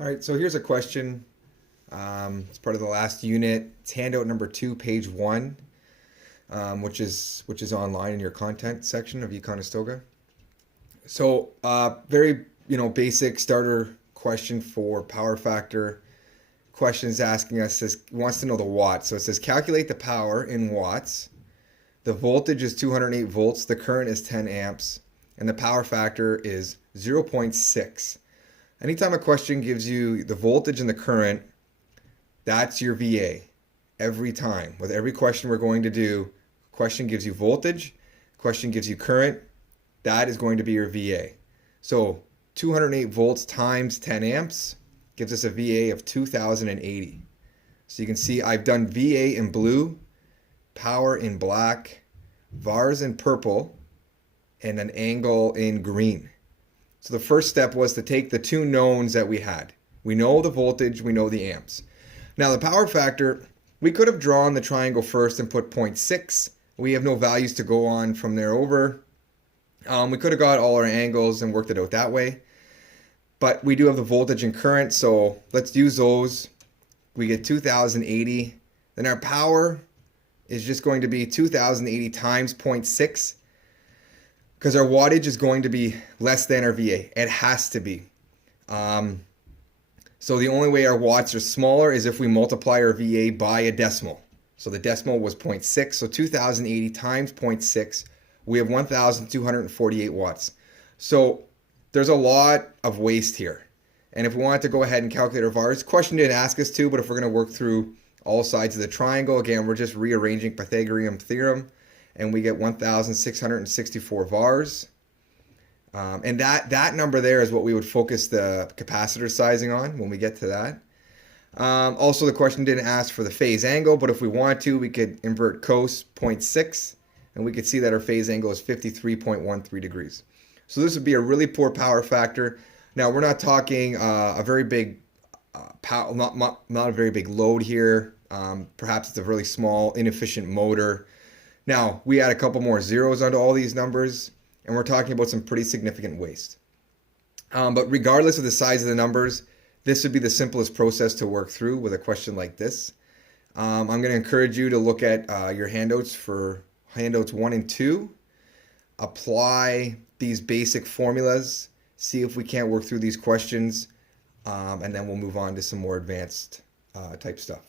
All right, so here's a question. It's part of the last unit. It's handout number 2, page 1, which is online in your content section of Econestoga. So, very basic starter question for power factor. Questions asking us wants to know the watts. So it says calculate the power in watts. The voltage is 208 volts. The current is 10 amps, and the power factor is 0.6. Anytime a question gives you the voltage and the current, that's your VA every time. With every question we're going to do, question gives you voltage, question gives you current, that is going to be your VA. So 208 volts times 10 amps gives us a VA of 2080. So you can see I've done VA in blue, power in black, VARs in purple, and an angle in green. So the first step was to take the two knowns that we had. We know the voltage, we know the amps. Now the power factor, we could have drawn the triangle first and put 0.6. We have no values to go on from there over. We could have got all our angles and worked it out that way. But we do have the voltage and current, so let's use those. We get 2080. Then our power is just going to be 2080 times 0.6. Because our wattage is going to be less than our VA. It has to be. So the only way our watts are smaller is if we multiply our VA by a decimal. So the decimal was 0.6. So 2080 times 0.6, we have 1,248 watts. So there's a lot of waste here. And if we wanted to go ahead and calculate our VARs, question didn't ask us to, but if we're going to work through all sides of the triangle, again, we're just rearranging Pythagorean theorem. And we get 1,664 VARs. And that number there is what we would focus the capacitor sizing on when we get to that. Also, the question didn't ask for the phase angle, but if we want to, we could invert cos 0.6, and we could see that our phase angle is 53.13 degrees. So this would be a really poor power factor. Now, we're not talking a very big, not a very big load here. Perhaps it's a really small, inefficient motor. Now, we add a couple more zeros onto all these numbers, and we're talking about some pretty significant waste. But regardless of the size of the numbers, this would be the simplest process to work through with a question like this. I'm going to encourage you to look at your handouts for handouts 1 and 2. Apply these basic formulas, see if we can't work through these questions, and then we'll move on to some more advanced type stuff.